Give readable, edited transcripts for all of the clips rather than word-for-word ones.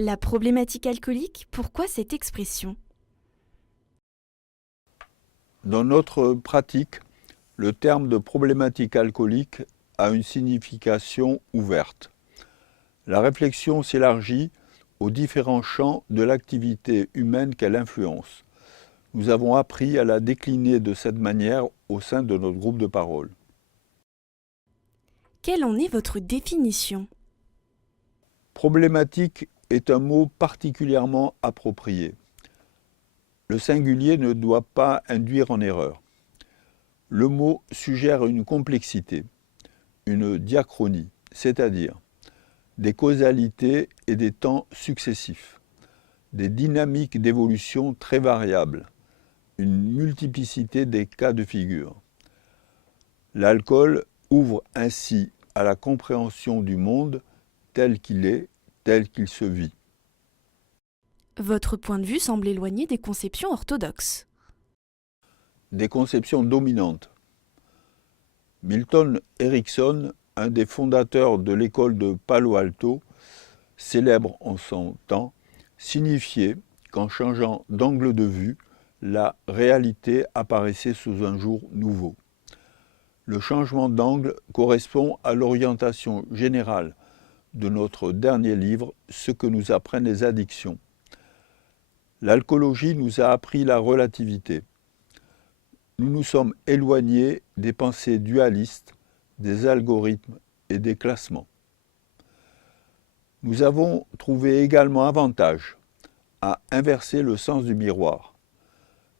La problématique alcoolique, pourquoi cette expression? Dans notre pratique, le terme de problématique alcoolique a une signification ouverte. La réflexion s'élargit aux différents champs de l'activité humaine qu'elle influence. Nous avons appris à la décliner de cette manière au sein de notre groupe de parole. Quelle en est votre définition? Problématique est un mot particulièrement approprié. Le singulier ne doit pas induire en erreur. Le mot suggère une complexité, une diachronie, c'est-à-dire des causalités et des temps successifs, des dynamiques d'évolution très variables, une multiplicité des cas de figure. L'alcool ouvre ainsi à la compréhension du monde tel qu'il est, tel qu'il se vit. Votre point de vue semble éloigné des conceptions orthodoxes. Des conceptions dominantes. Milton Erickson, un des fondateurs de l'école de Palo Alto, célèbre en son temps, signifiait qu'en changeant d'angle de vue, la réalité apparaissait sous un jour nouveau. Le changement d'angle correspond à l'orientation générale de notre dernier livre, Ce que nous apprennent les addictions. L'alcoolologie nous a appris la relativité. Nous nous sommes éloignés des pensées dualistes, des algorithmes et des classements. Nous avons trouvé également avantage à inverser le sens du miroir.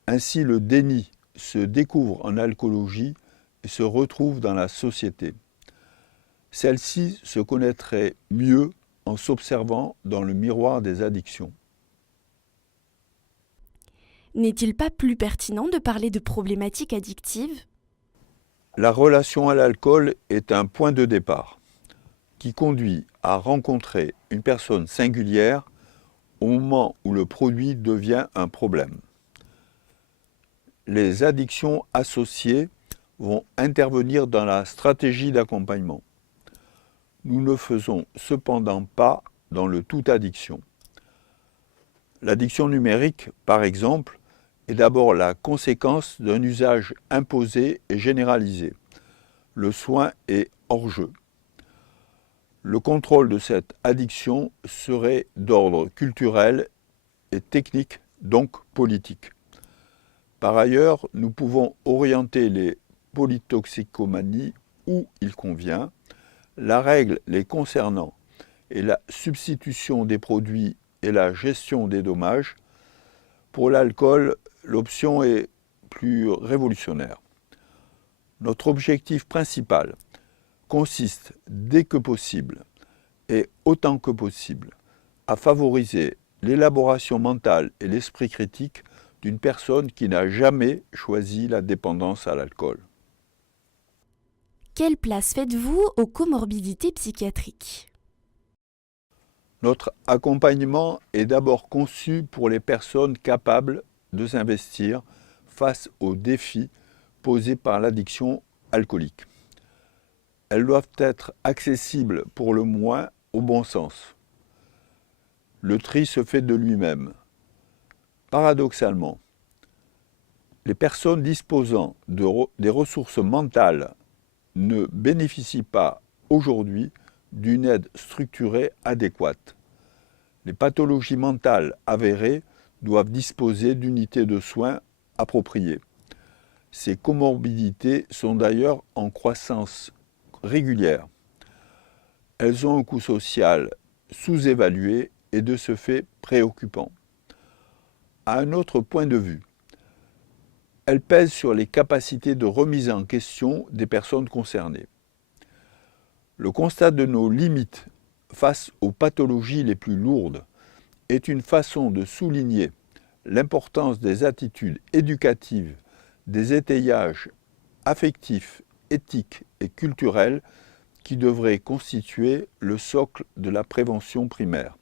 Ainsi, le déni se découvre en alcoolologie et se retrouve dans la société. Celle-ci se connaîtrait mieux en s'observant dans le miroir des addictions. N'est-il pas plus pertinent de parler de problématiques addictives? La relation à l'alcool est un point de départ qui conduit à rencontrer une personne singulière au moment où le produit devient un problème. Les addictions associées vont intervenir dans la stratégie d'accompagnement. Nous ne faisons cependant pas dans le tout addiction. L'addiction numérique, par exemple, est d'abord la conséquence d'un usage imposé et généralisé. Le soin est hors jeu. Le contrôle de cette addiction serait d'ordre culturel et technique, donc politique. Par ailleurs, nous pouvons orienter les polytoxicomanies où il convient. La règle les concernant est la substitution des produits et la gestion des dommages. Pour l'alcool, l'option est plus révolutionnaire. Notre objectif principal consiste, dès que possible et autant que possible, à favoriser l'élaboration mentale et l'esprit critique d'une personne qui n'a jamais choisi la dépendance à l'alcool. Quelle place faites-vous aux comorbidités psychiatriques? Notre accompagnement est d'abord conçu pour les personnes capables de s'investir face aux défis posés par l'addiction alcoolique. Elles doivent être accessibles pour le moins au bon sens. Le tri se fait de lui-même. Paradoxalement, les personnes disposant des ressources mentales ne bénéficient pas aujourd'hui d'une aide structurée adéquate. Les pathologies mentales avérées doivent disposer d'unités de soins appropriées. Ces comorbidités sont d'ailleurs en croissance régulière. Elles ont un coût social sous-évalué et de ce fait préoccupant. À un autre point de vue, elles pèsent sur les capacités de remise en question des personnes concernées. Le constat de nos limites face aux pathologies les plus lourdes est une façon de souligner l'importance des attitudes éducatives, des étayages affectifs, éthiques et culturels qui devraient constituer le socle de la prévention primaire.